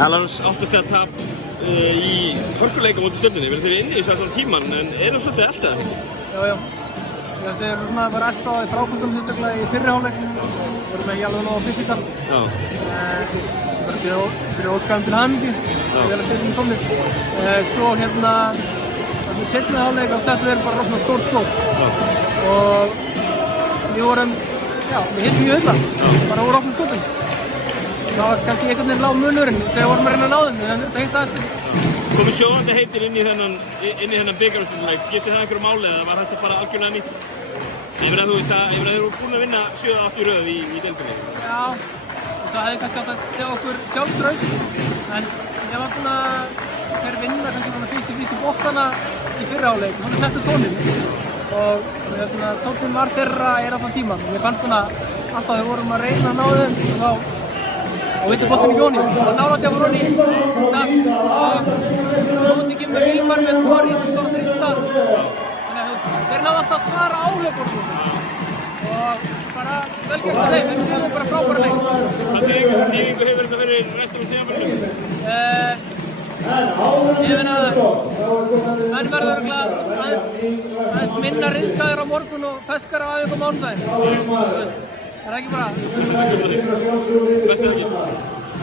Alans áttast að tap í hörkuleika móti Stjörnunni. Þeir eru inni í þessar tíman en eru svolítið eldaðir ekki? Já. Þeir eru svona að vera eldaði í frákvöldum sérstaklega í fyrri hálfleik. Voru með ekki alveg nóg fysikal. Já. Fyrir óskæðum til hamingju. Vel að setja komnir. Svo í seinni hálfleik settu þeir bara rosalega stór skot. Og við vorum, við hittum mjög illa. Bara úr opnum skotum. Það var kannski einhvern veginn lág munurinn þegar vorum að reyna að ná þeim, en þetta hittaðist ekki. Komið sjóðandi heitir inn í þennan bikarúrslitaleik. Skipti það einhverju máli eða var þetta bara algjörlega nýtt? Yfir að þeir eru búin að vinna 7-8 í röð í deildinni. Já, það hefði kannski átt að gefa okkur sjálfstraust, en ég var svona hver vinna kannski svona 50-50 boltana í fyrri hálfleik. Hann settu tóninn og tóninn var þeirra á þann tíma. Mér fannst svona alltaf þegar við vorum að reyna að ná þeim og veitum boltinn í Jónis. Það var nálægt hjá Ronny og móti ekki með Vilmar með Tóri sem stóð þér í stað. Þeir náðu alltaf að svara áhlaupunum og bara vel gert með þeim, þess að það var bara frábæra leik. Hvað þýðingu hefur þetta verið restum af tímabilinu? Ég meina, menn verður aðeins minna ryðgaðir á morgun og feskar á æfingu á mánudaginn. Það ekki bara? Best